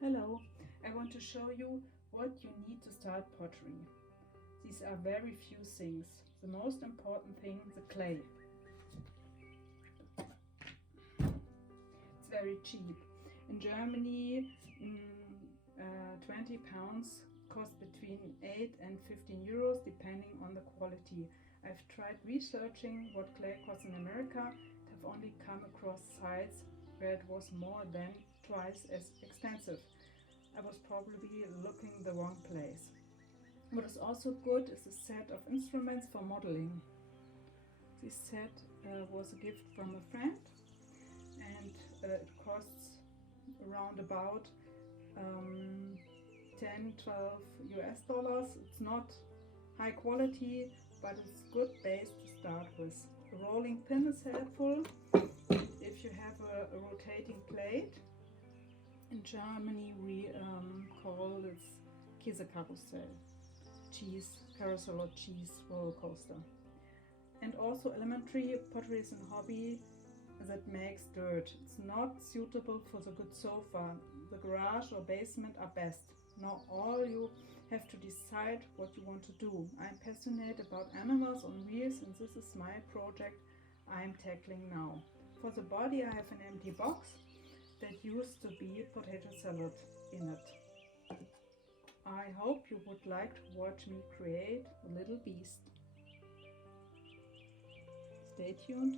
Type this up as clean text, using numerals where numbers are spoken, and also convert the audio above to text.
Hello, I want to show you what you need to start pottery. These are very few things. The most important thing, the clay. It's very cheap. In Germany, 20 pounds cost between 8 and 15 euros depending on the quality. I've tried researching what clay costs in America and have only come across sites where it was more than twice as expensive. I was probably looking the wrong place. What is also good is a set of instruments for modeling. This set was a gift from a friend, and it costs around about 10-12 US dollars. It's not high quality, but it's good base to start with. A rolling pin is helpful if you have a rotating plate. In Germany we call this Käsekarussell, cheese carousel or cheese roller coaster. And also elementary pottery is a hobby that makes dirt. It's not suitable for the good sofa. The garage or basement are best. Now all you have to decide what you want to do. I'm passionate about animals on wheels, and this is my project I'm tackling now. For the body I have an empty box that used to be potato salad in it. I hope you would like to watch me create a little beast. Stay tuned.